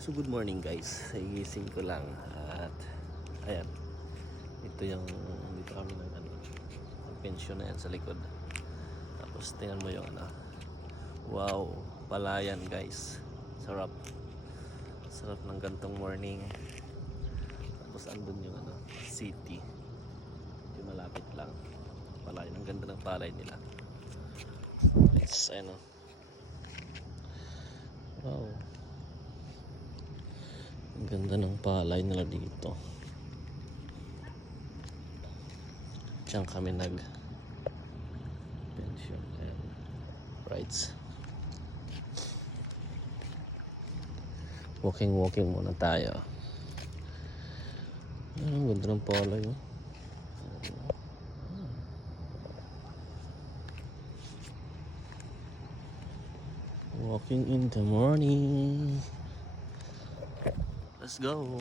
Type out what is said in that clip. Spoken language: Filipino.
So good morning guys, igising ko lang at ayan, ito yung dito kami ng ang pensyon na yan sa likod. Tapos tingnan mo yung wow, palayan guys, sarap ng gantong morning. Tapos andun yung city, yung malapit lang palayan. Ang ganda ng palay nila. It's wow, ang ganda ng palay nila dito. Diyan kami nag pension and rides. Walking muna tayo. Ang ganda ng palay, oh. Walking in the morning. Let's go.